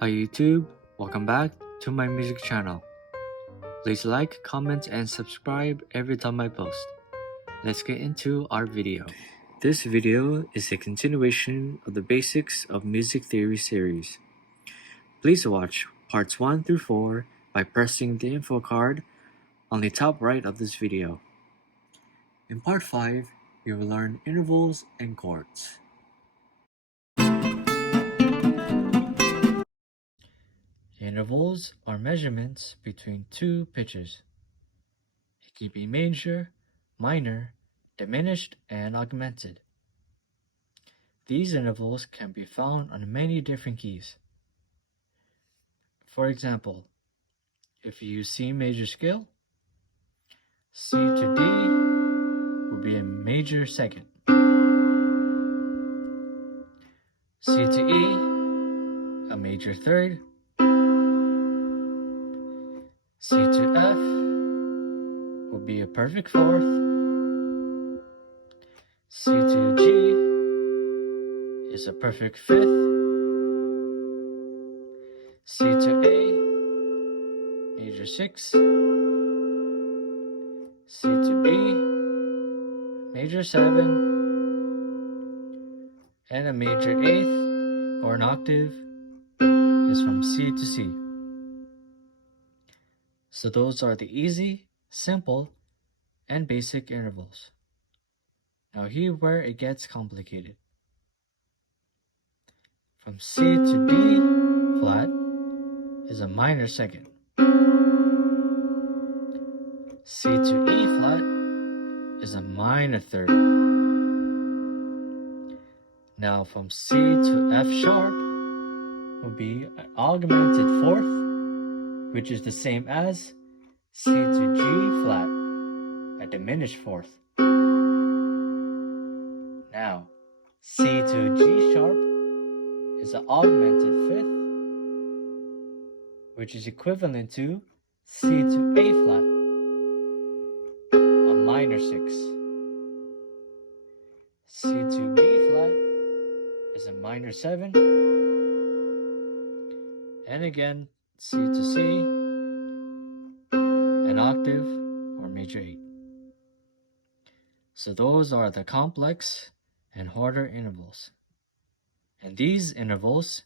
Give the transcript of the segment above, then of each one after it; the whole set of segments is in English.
Hi YouTube, welcome back to my music channel. Please like, comment, and subscribe every time I post. Let's get into our video. This video is a continuation of the Basics of Music Theory series. Please watch parts 1 through 4 by pressing the info card on the top right of this video. In part 5, you will learn intervals and chords. Intervals are measurements between two pitches. It can be major, minor, diminished, and augmented. These intervals can be found on many different keys. For example, if you use C major scale, C to D will be a major second. C to E, a major third. C to F will be a perfect fourth. C to G is a perfect fifth. C to A, major sixth. C to B, major seven. And a major eighth, or an octave, is from C to C. So those are the easy, simple, and basic intervals. Now here where it gets complicated. From C to D flat is a minor second. C to E flat is a minor third. Now from C to F sharp will be an augmented fourth, which is the same as C to G flat, a diminished fourth. Now, C to G sharp is an augmented fifth, which is equivalent to C to A flat, a minor sixth. C to B flat is a minor seven, and again C to C, an octave or major eight. So those are the complex and harder intervals, and these intervals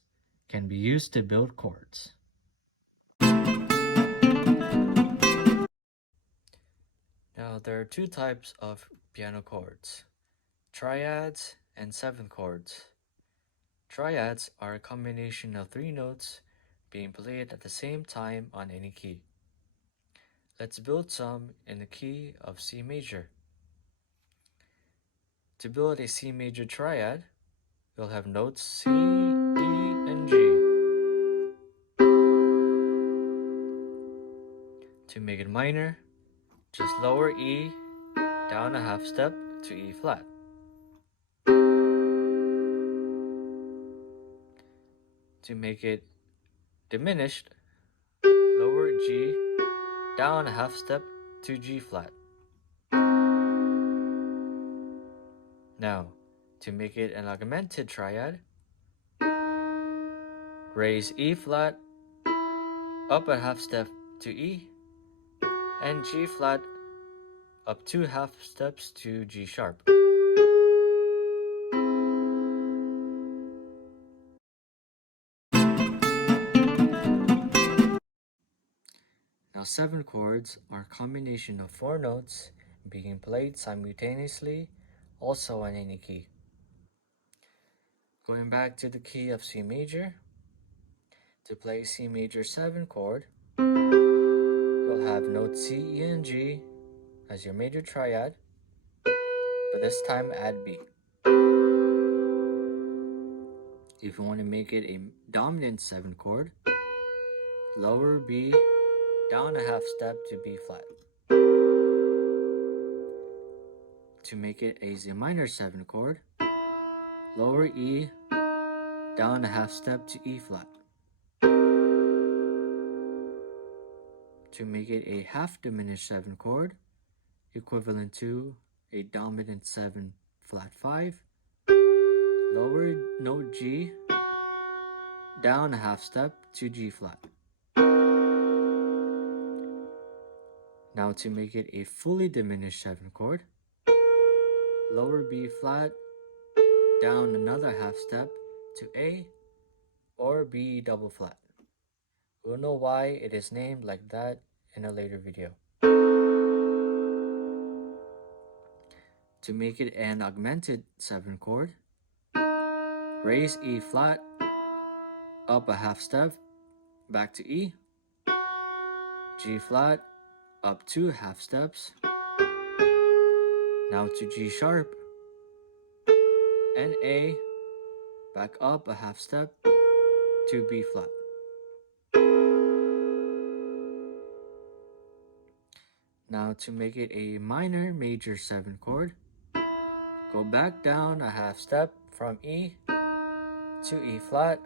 can be used to build chords. Now there are two types of piano chords, triads and seventh chords. Triads are a combination of three notes being played at the same time on any key. Let's build some in the key of C major. To build a C major triad, we'll have notes C, E, and G. To make it minor, just lower E down a half step to E flat. To make it diminished, lower G down a half step to G flat. Now, to make it an augmented triad, raise E flat, up a half step to E, and G flat, up 2 half steps to G sharp. Now seven chords are a combination of 4 notes being played simultaneously, also on any key. Going back to the key of C major, to play C major 7 chord, you'll have notes C, E, and G as your major triad, but this time add B. If you want to make it a dominant 7 chord, lower B down a half step to B flat. To make it a Z minor 7 chord, lower E down a half step to E flat. To make it a half diminished 7 chord, equivalent to a dominant 7 flat 5, lower note G down a half step to G flat. Now to make it a fully diminished 7 chord, lower B flat, down another half step to A or B double flat. We'll know why it is named like that in a later video. To make it an augmented 7 chord, raise E flat, up a half step, back to E, G flat, up 2 half steps, now to G sharp, and A, back up a half step to B flat. Now to make it a minor major 7 chord, go back down a half step from E to E flat,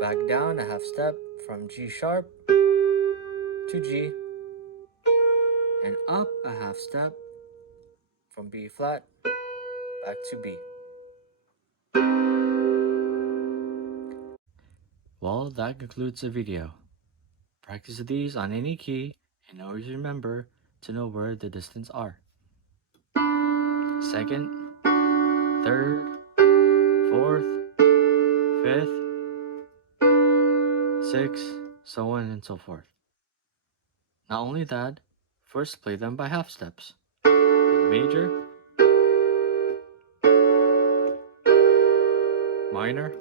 back down a half step from G sharp to G, and up a half step from B flat back to B. Well, that concludes the video. Practice these on any key and always remember to know where the distance are. Second, third, fourth, fifth, sixth, so on and so forth. Not only that, first play them by half steps. In major, minor,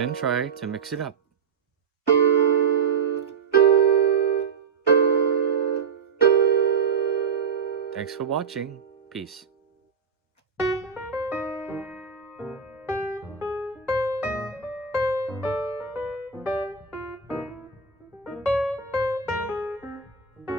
then try to mix it up. Thanks for watching. Peace.